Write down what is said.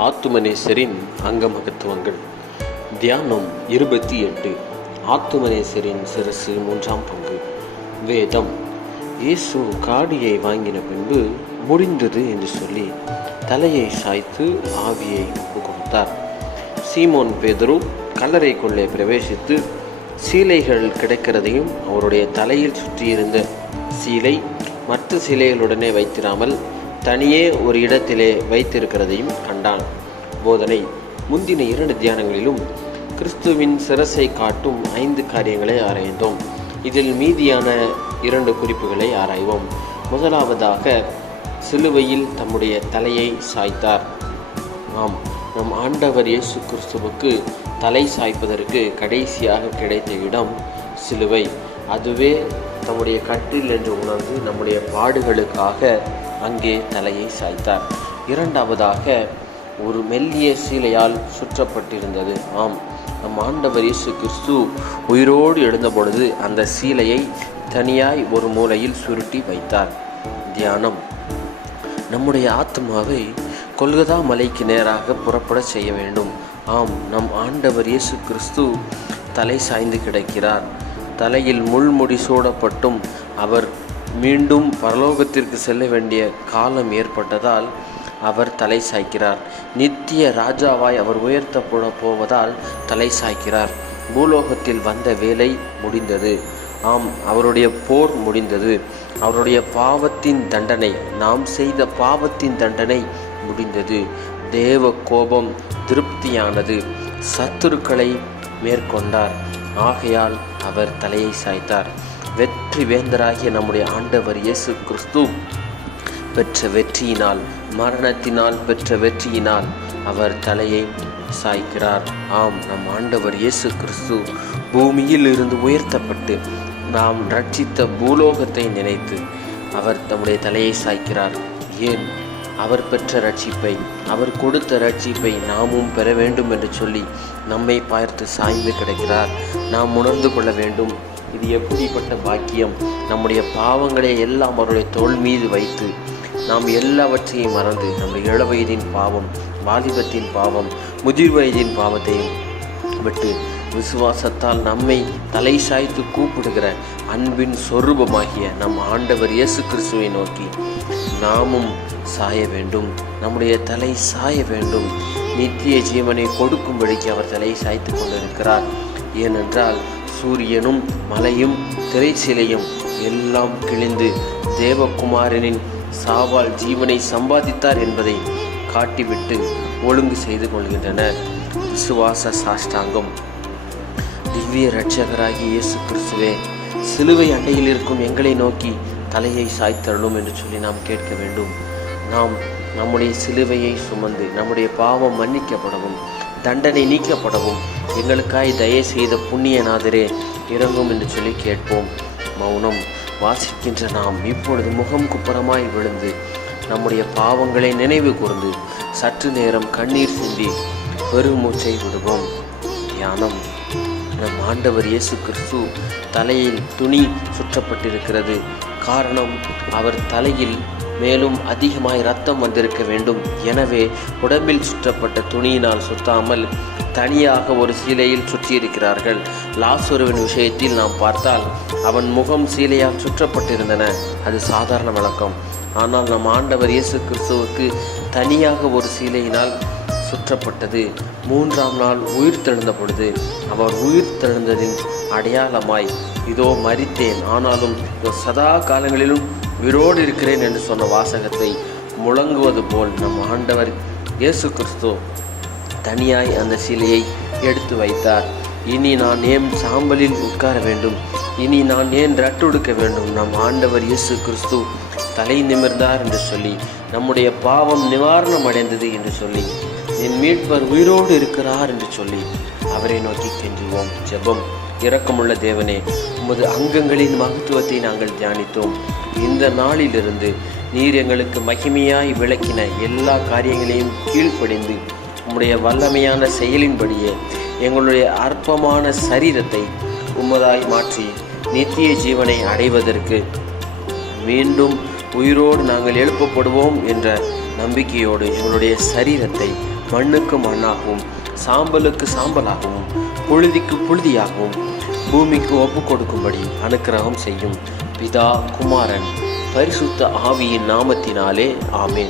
ஆத்துமனேசரின் அங்கமகத்துவங்கள். தியானம் இருபத்தி எட்டு. ஆத்துமனேசரின் சிரசு மூன்றாம் பங்கு. வேதம். இயேசு காடியை வாங்கின பின்பு முடிந்தது என்று சொல்லி தலையை சாய்த்து ஆவியை ஒப்பு கொடுத்தார். சீமோன் பேதரு கல்லறைக்குள்ளே பிரவேசித்து சீலைகள் கிடைக்கிறதையும் அவருடைய தலையில் சுற்றியிருந்த சீலை மற்ற சிலைகளுடனே வைத்திராமல் தனியே ஒரு இடத்திலே வைத்திருக்கிறதையும் கண்டான். போதனை முந்தின இரண்டு தியானங்களிலும் கிறிஸ்துவின் சிரசை காட்டும் ஐந்து காரியங்களை ஆராய்ந்தோம். இதில் மீதியான இரண்டு குறிப்புகளை ஆராய்வோம். முதலாவதாக சிலுவையில் தம்முடைய தலையை சாய்த்தார். ஆம் நம் ஆண்டவர் இயேசு கிறிஸ்துவுக்கு தலை சாய்ப்பதற்கு கடைசியாக கிடைத்த இடம் சிலுவை. அதுவே தம்முடைய கட்டில் என்று உணர்ந்து நம்முடைய பாடுகளுக்காக அங்கே தலையை சாய்த்தார். இரண்டாவதாக ஒரு மெல்லிய சீலையால் சுற்றப்பட்டிருந்தது. ஆம் நம் ஆண்டவர் இயேசு கிறிஸ்து உயிரோடு எழுந்தபொழுது அந்த சீலையை தனியாய் ஒரு மூலையில் சுருட்டி வைத்தார். தியானம். நம்முடைய ஆத்மாவை கொல்கதா மலைக்கு நேராக புறப்பட செய்ய வேண்டும். ஆம் நம் ஆண்டவர் இயேசு கிறிஸ்து தலை சாய்ந்து கிடக்கிறார். தலையில் முள்முடி சூடப்பட்டும் அவர் மீண்டும் பரலோகத்திற்கு செல்ல வேண்டிய காலம் ஏற்பட்டதால் அவர் தலை சாய்க்கிறார். நித்திய ராஜாவாய் அவர் உயர்த்தப்பட போவதால் தலை சாய்க்கிறார். பூலோகத்தில் வந்த வேலை முடிந்தது. ஆம் அவருடைய போர் முடிந்தது. அவருடைய பாவத்தின் தண்டனை நாம் செய்த பாவத்தின் தண்டனை முடிந்தது. தேவ கோபம் திருப்தியானது. சத்துருக்களை மேற்கொண்டார். ஆகையால் அவர் தலையை சாய்த்தார். வெற்றி வேந்தராகிய நம்முடைய ஆண்டவர் இயேசு கிறிஸ்து. பெற்ற வெற்றியினால் மரணத்தினால் பெற்ற வெற்றியினால் அவர் தலையை சாய்க்கிறார். ஆம் நம் ஆண்டவர் இயேசு கிறிஸ்து பூமியில் இருந்து உயர்த்தப்பட்டு நாம் ரட்சித்த பூலோகத்தை நினைத்து அவர் தம்முடைய தலையை சாய்க்கிறார். ஏன்? அவர் பெற்ற ரட்சிப்பை அவர் கொடுத்த ரட்சிப்பை நாமும் பெற வேண்டும் என்று சொல்லி நம்மை பார்த்து சாய்ந்து கிடக்கிறார். நாம் உணர்ந்து கொள்ள வேண்டும். இது எப்படிப்பட்ட பாக்கியம்? நம்முடைய பாவங்களை எல்லாம் அவருடைய தோல் மீது வைத்து நாம் எல்லாவற்றையும் மறந்து நம்முடைய இள வயதின் பாவம் வாலிபத்தின் பாவம் முதிர் வயதின் பாவத்தையும் விட்டு விசுவாசத்தால் நம்மை தலை சாய்த்து கூப்பிடுகிற அன்பின் சொரூபமாகிய நம் ஆண்டவர் இயேசு கிறிஸ்துவை நோக்கி நாமும் சாய வேண்டும். நம்முடைய தலை சாய வேண்டும். நித்திய ஜீவனை கொடுக்கும்படிக்கு அவர் தலை சாய்த்து கொண்டிருக்கிறார். ஏனென்றால் சூரியனும் மலையும் திரைச்சிலையும் எல்லாம் கிழிந்து தேவகுமாரனின் சாவால் ஜீவனை சம்பாதித்தார் என்பதை காட்டிவிட்டு ஒழுங்கு செய்து கொள்கின்றனர். விசுவாச சாஷ்டாங்கம். திவ்ய இரட்சகராகி இயேசு கிறிஸ்துவே சிலுவை அண்டையில் இருக்கும் எங்களை நோக்கி தலையை சாய்த்தரணும் என்று சொல்லி நாம் கேட்க வேண்டும். நாம் நம்முடைய சிலுவையை சுமந்து நம்முடைய பாவம் மன்னிக்கப்படவும் தண்டனை நீக்கப்படவும் எங்களுக்காய் தயவு செய்த புண்ணியநாதரே இறங்கும் என்று சொல்லி கேட்போம். மௌனம். வாசிக்கின்ற நாம் இப்பொழுது முகம் குப்புறமாய் விழுந்து நம்முடைய பாவங்களை நினைவு கூர்ந்து சற்று நேரம் கண்ணீர் சிந்தி பெருமூச்சை விடுவோம். தியானம். நம் ஆண்டவர் இயேசு கிறிஸ்து தலையில் துணி சுற்றப்பட்டிருக்கிறது. காரணம் அவர் தலையில் மேலும் அதிகமாய் ரத்தம் வந்திருக்க வேண்டும். எனவே உடம்பில் சுற்றப்பட்ட துணியினால் சுத்தாமல் தனியாக ஒரு சீலையில் சுற்றியிருக்கிறார்கள். லாசுருவின் விஷயத்தில் நாம் பார்த்தால் அவன் முகம் சீலையால் சுற்றப்பட்டிருந்தன. அது சாதாரண வழக்கம். ஆனால் நம் ஆண்டவர் இயேசு கிறிஸ்துவுக்கு தனியாக ஒரு சீலையினால் சுற்றப்பட்டது. மூன்றாம் நாள் உயிர் தெழுந்த பொழுது அவர் உயிர் தெழுந்ததின் அடையாளமாய் இதோ மறித்தேன் ஆனாலும் இதோ சதா காலங்களிலும் உயிரோடு இருக்கிறேன் என்று சொன்ன வாசகத்தை முழங்குவது போல் நம் ஆண்டவர் இயேசு கிறிஸ்து தனியாய் அந்த சிலையை எடுத்து வைத்தார். இனி நான் ஏன் சாம்பலில் உட்கார வேண்டும்? இனி நான் ஏன் ரட்டுடுக்க வேண்டும்? நம் ஆண்டவர் இயேசு கிறிஸ்து தலை நிமிர்ந்தார் என்று சொல்லி நம்முடைய பாவம் நிவாரணம் அடைந்தது என்று சொல்லி என் மீட்பர் உயிரோடு இருக்கிறார் என்று சொல்லி அவரை நோக்கி கெஞ்சுவோம். ஜெபம். இரக்கமுள்ள தேவனே உமது அங்கங்களின் மகத்துவத்தை நாங்கள் தியானித்தோம். இந்த நாளிலிருந்து நீர் எங்களுக்கு மகிமையாய் விளக்கின எல்லா காரியங்களையும் கீழ்ப்படிந்து உம்முடைய வல்லமையான செயலின்படியே எங்களுடைய அற்பமான சரீரத்தை உம்மதாய் மாற்றி நித்திய ஜீவனை அடைவதற்கு மீண்டும் உயிரோடு நாங்கள் எழுப்பப்படுவோம் என்ற நம்பிக்கையோடு எங்களுடைய சரீரத்தை மண்ணுக்கு மண்ணாகவும் சாம்பலுக்கு சாம்பலாகவும் புழுதிக்கு புழுதியாகவும் பூமிக்கு ஒப்பு கொடுக்கும்படி அனுக்கிரகம் செய்யும் பிதா குமாரன் பரிசுத்த ஆவியின் நாமத்தினாலே ஆமேன்.